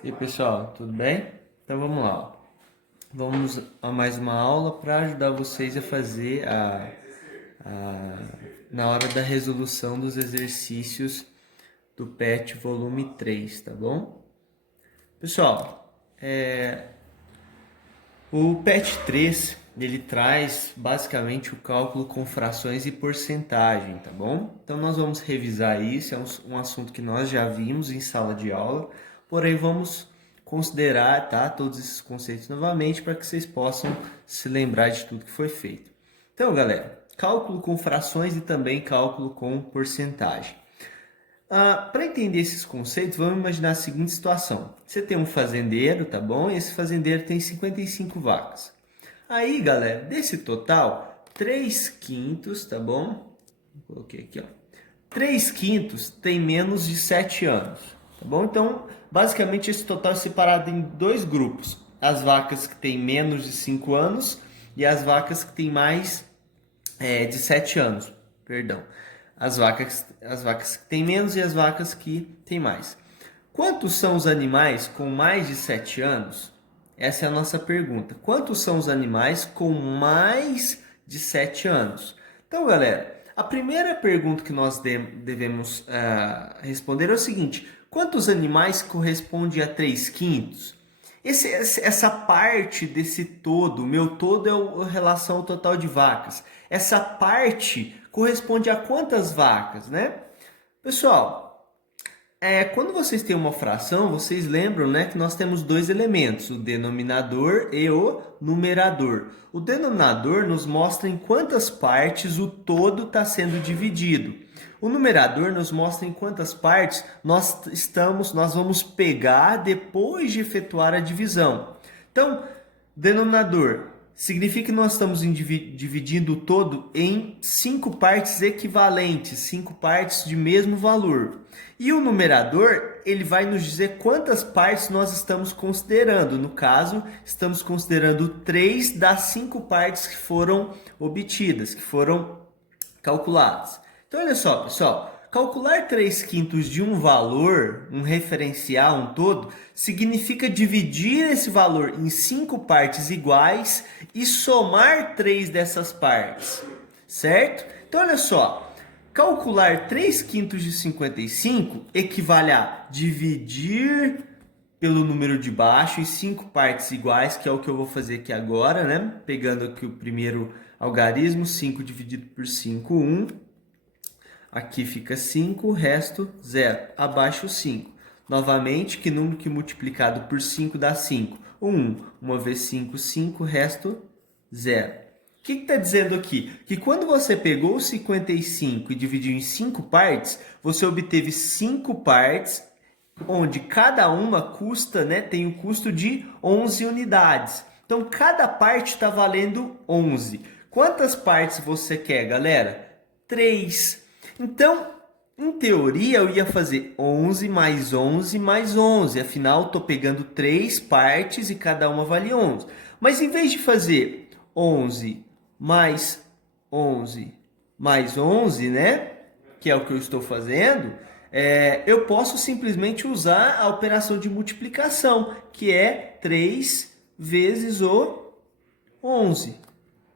E aí, pessoal, tudo bem? Então vamos lá, ó. Vamos a mais uma aula para ajudar vocês a fazer na hora da resolução dos exercícios do PET volume 3, tá bom? Pessoal, o PET 3 ele traz basicamente o cálculo com frações e porcentagem, tá bom? Então nós vamos revisar isso, é um assunto que nós já vimos em sala de aula, porém vamos considerar, tá, todos esses conceitos novamente para que vocês possam se lembrar de tudo que foi feito. Então, galera, cálculo com frações e também cálculo com porcentagem. Para entender esses conceitos, vamos imaginar a seguinte situação. Você tem um fazendeiro, tá bom? E esse fazendeiro tem 55 vacas. Aí, galera, desse total, 3 quintos, tá bom? Coloquei aqui, ó. 3 quintos tem menos de 7 anos, tá bom? Então, basicamente, esse total é separado em dois grupos. As vacas que têm menos de 5 anos e as vacas que têm mais de 7 anos, perdão. As vacas que têm menos e as vacas que têm mais. Quantos são os animais com mais de 7 anos? Essa é a nossa pergunta. Quantos são os animais com mais de 7 anos? Então, galera, a primeira pergunta que nós devemos responder é o seguinte: quantos animais correspondem a 3 quintos? Essa parte desse todo, o meu todo é a relação ao total de vacas. Essa parte corresponde a quantas vacas, né? Pessoal, quando vocês têm uma fração, vocês lembram, né, que nós temos dois elementos, o denominador e o numerador. O denominador nos mostra em quantas partes o todo está sendo dividido. O numerador nos mostra em quantas partes nós vamos pegar depois de efetuar a divisão. Então, denominador significa que nós estamos dividindo o todo em 5 partes equivalentes, 5 partes de mesmo valor. E o numerador, ele vai nos dizer quantas partes nós estamos considerando. No caso, estamos considerando 3 das 5 partes que foram obtidas, que foram calculadas. Então, olha só, pessoal. Calcular 3 quintos de um valor, um referencial, um todo, significa dividir esse valor em 5 partes iguais e somar 3 dessas partes, certo? Então, olha só, calcular 3 quintos de 55 equivale a dividir pelo número de baixo em 5 partes iguais, que é o que eu vou fazer aqui agora, né? Pegando aqui o primeiro algarismo, 5 dividido por 5, 1. Aqui fica 5, o resto 0. Abaixo 5. Novamente, que número que multiplicado por 5 dá 5? 1. 1 vezes 5, 5, o resto 0. O que está dizendo aqui? Que quando você pegou o 55 e dividiu em 5 partes, você obteve 5 partes, onde cada uma custa, né, tem o custo de 11 unidades. Então, cada parte está valendo 11. Quantas partes você quer, galera? 3. Então, em teoria, eu ia fazer 11 mais 11 mais 11. Afinal, estou pegando 3 partes e cada uma vale 11. Mas em vez de fazer 11 mais 11 mais 11, né? Que é o que eu estou fazendo, eu posso simplesmente usar a operação de multiplicação, que é 3 vezes o 11,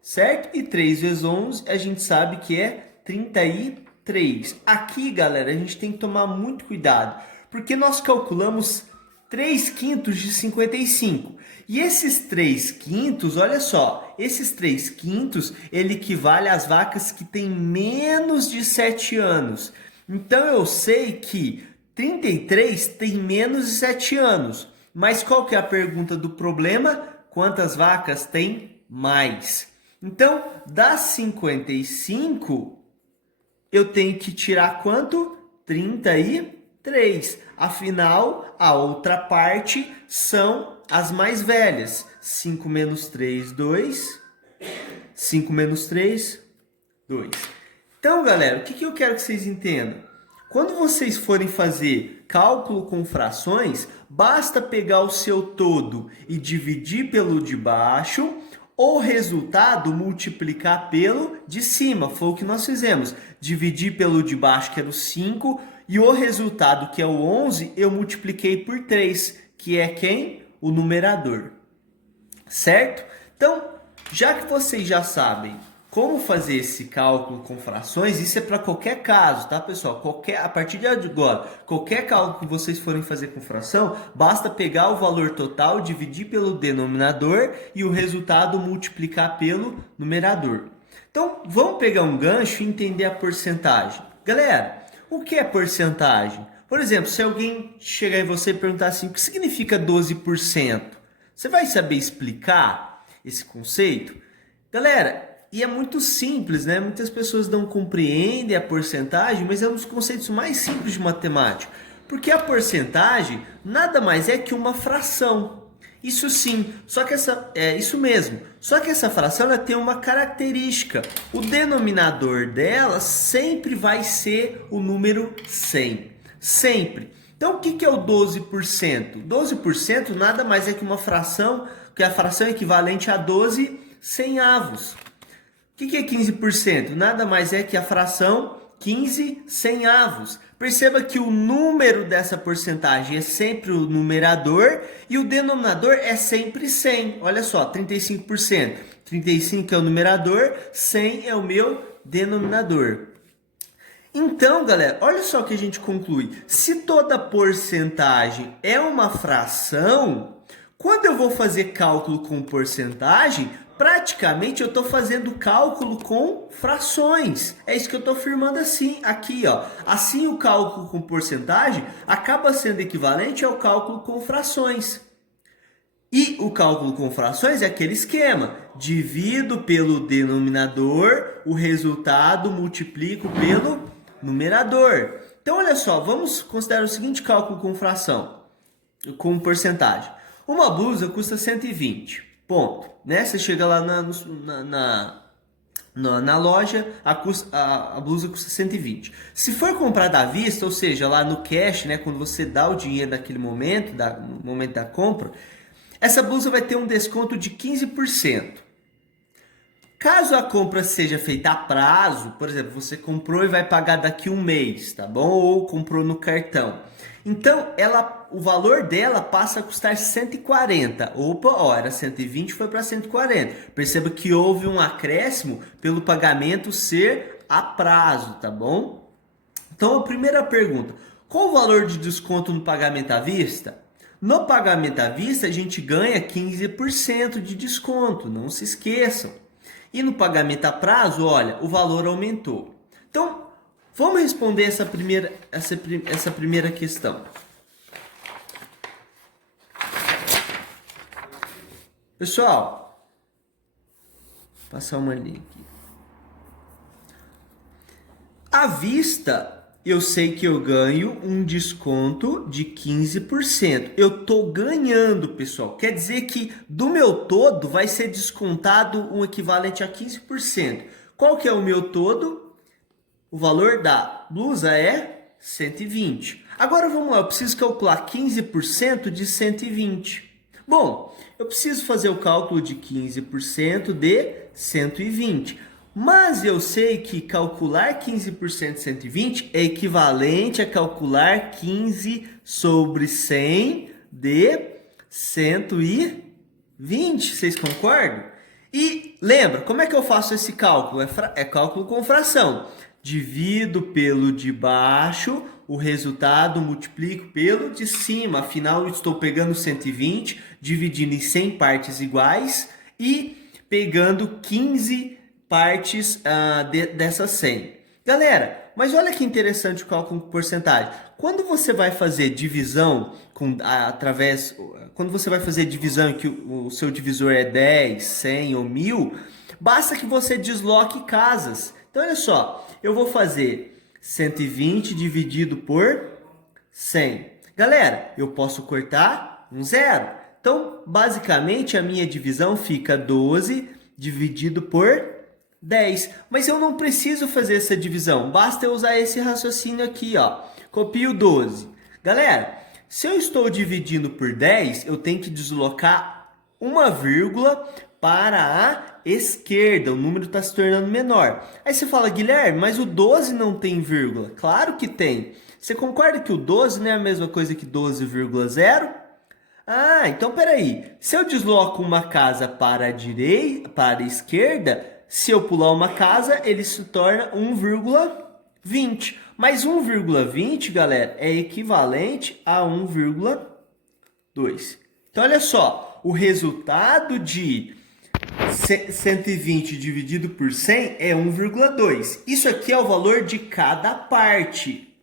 certo? E 3 vezes 11 a gente sabe que é 33. Aqui, galera, a gente tem que tomar muito cuidado, porque nós calculamos 3 quintos de 55. E esses 3 quintos, olha só, esses 3 quintos, ele equivale às vacas que têm menos de 7 anos. Então, eu sei que 33 tem menos de 7 anos. Mas qual que é a pergunta do problema? Quantas vacas tem mais? Então, das 55, eu tenho que tirar quanto? 33. Afinal, a outra parte são as mais velhas. 5 menos 3, 2. 5 menos 3, 2. Então, galera, o que eu quero que vocês entendam? Quando vocês forem fazer cálculo com frações, basta pegar o seu todo e dividir pelo de baixo, o resultado multiplicar pelo de cima. Foi o que nós fizemos. Dividir pelo de baixo, que era o 5, e o resultado, que é o 11, eu multipliquei por 3, que é quem? O numerador, certo? Então, já que vocês já sabem como fazer esse cálculo com frações, isso é para qualquer caso, tá, pessoal? A partir de agora, qualquer cálculo que vocês forem fazer com fração, basta pegar o valor total, dividir pelo denominador e o resultado multiplicar pelo numerador. Então, vamos pegar um gancho e entender a porcentagem. Galera, o que é porcentagem? Por exemplo, se alguém chegar em você e perguntar assim, o que significa 12%? Você vai saber explicar esse conceito? Galera, e é muito simples, né? Muitas pessoas não compreendem a porcentagem, mas é um dos conceitos mais simples de matemática. Porque a porcentagem nada mais é que uma fração. Isso sim, só que isso mesmo. Só que essa fração ela tem uma característica. O denominador dela sempre vai ser o número 100. Sempre. Então, o que é o 12%? 12% nada mais é que uma fração, que é a fração equivalente a 12 centavos. O que é 15%? Nada mais é que a fração 15 centavos. Perceba que o número dessa porcentagem é sempre o numerador e o denominador é sempre 100. Olha só, 35%. 35 é o numerador, 100 é o meu denominador. Então, galera, olha só o que a gente conclui. Se toda porcentagem é uma fração, quando eu vou fazer cálculo com porcentagem, praticamente eu estou fazendo cálculo com frações. É isso que eu estou afirmando assim, aqui, ó. Assim, o cálculo com porcentagem acaba sendo equivalente ao cálculo com frações. E o cálculo com frações é aquele esquema. Divido pelo denominador, o resultado multiplico pelo numerador. Então, olha só, vamos considerar o seguinte cálculo com fração, com porcentagem. Uma blusa custa 120. Ponto. Né? Você chega lá na loja, a blusa custa 120. Se for comprada à vista, ou seja, lá no cash, né, quando você dá o dinheiro naquele momento, no momento da compra, essa blusa vai ter um desconto de 15%. Caso a compra seja feita a prazo, por exemplo, você comprou e vai pagar daqui um mês, tá bom? Ou comprou no cartão. Então, o valor dela passa a custar 140. Opa, ó, era 120, foi para 140. Perceba que houve um acréscimo pelo pagamento ser a prazo, tá bom? Então, a primeira pergunta, qual o valor de desconto no pagamento à vista? No pagamento à vista, a gente ganha 15% de desconto, não se esqueçam. E no pagamento a prazo, olha, o valor aumentou. Então, vamos responder essa primeira questão. Pessoal, vou passar uma linha aqui. À vista, eu sei que eu ganho um desconto de 15%. Eu estou ganhando, pessoal. Quer dizer que do meu todo vai ser descontado um equivalente a 15%. Qual que é o meu todo? O valor da blusa é 120. Agora vamos lá, eu preciso calcular 15% de 120. Bom, eu preciso fazer o cálculo de 15% de 120. Mas eu sei que calcular 15% de 120 é equivalente a calcular 15 sobre 100 de 120. Vocês concordam? E lembra, como é que eu faço esse cálculo? É cálculo com fração. Divido pelo de baixo, o resultado multiplico pelo de cima. Afinal, eu estou pegando 120, dividindo em 100 partes iguais e pegando 15 partes dessas 100. Galera, mas olha que interessante o cálculo com porcentagem. Quando você vai fazer divisão quando você vai fazer divisão em que o seu divisor é 10, 100 ou 1000, basta que você desloque casas. Então olha só, eu vou fazer 120 dividido por 100. Galera, eu posso cortar um zero. Então, basicamente, a minha divisão fica 12 dividido por 10. Mas eu não preciso fazer essa divisão. Basta eu usar esse raciocínio aqui, ó. Copio 12. Galera, se eu estou dividindo por 10, eu tenho que deslocar uma vírgula para a esquerda. O número está se tornando menor. Aí você fala, Guilherme, mas o 12 não tem vírgula. Claro que tem. Você concorda que o 12 não é a mesma coisa que 12,0? Ah, então peraí. Se eu desloco uma casa para a direita, para a esquerda, se eu pular uma casa, ele se torna 1,20. Mas 1,20, galera, é equivalente a 1,2. Então olha só, o resultado de 120 dividido por 100 é 1,2. Isso aqui é o valor de cada parte.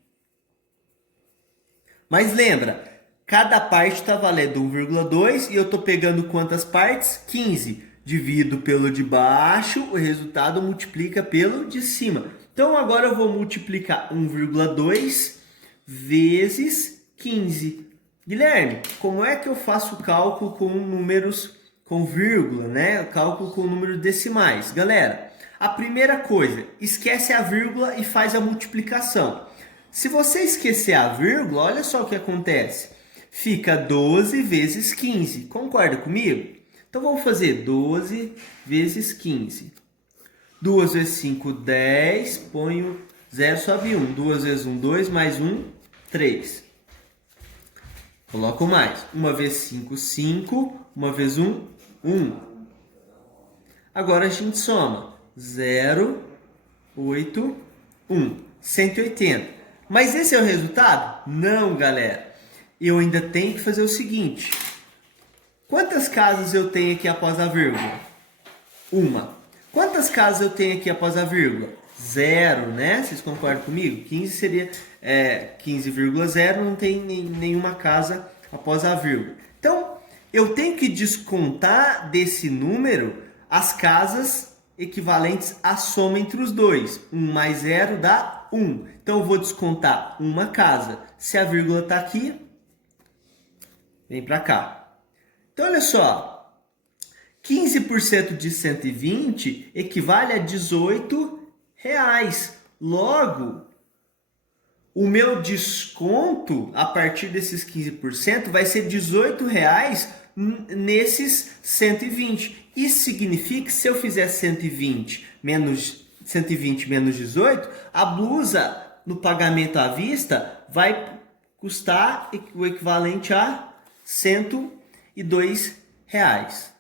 Mas lembra, cada parte está valendo 1,2 e eu estou pegando quantas partes? 15. Divido pelo de baixo, o resultado multiplica pelo de cima. Então agora eu vou multiplicar 1,2 vezes 15. Guilherme, como é que eu faço o cálculo com números com vírgula, né? O cálculo com números decimais. Galera, a primeira coisa, esquece a vírgula e faz a multiplicação. Se você esquecer a vírgula, olha só o que acontece. Fica 12 vezes 15. Concorda comigo? Então vamos fazer 12 vezes 15. 2 vezes 5, 10. Ponho 0, sobe 1. 2 vezes 1, 2. Mais 1, 3. Coloco mais. 1 vezes 5, 5. 1 vezes 1, 1. Agora a gente soma. 0, 8, 1. 180. Mas esse é o resultado? Não, galera. Eu ainda tenho que fazer o seguinte. Quantas casas eu tenho aqui após a vírgula? Uma. Quantas casas eu tenho aqui após a vírgula? 0, né? Vocês concordam comigo? 15 seria 15,0, não tem nenhuma casa após a vírgula. Então, eu tenho que descontar desse número as casas equivalentes à soma entre os dois. 1 mais 0 dá 1. Então, eu vou descontar uma casa. Se a vírgula está aqui, vem para cá. Então, olha só. 15% de 120 equivale a R$18. Logo, o meu desconto a partir desses 15% vai ser R$18 nesses 120. Isso significa que se eu fizer 120 menos 18, a blusa no pagamento à vista vai custar o equivalente a R$102.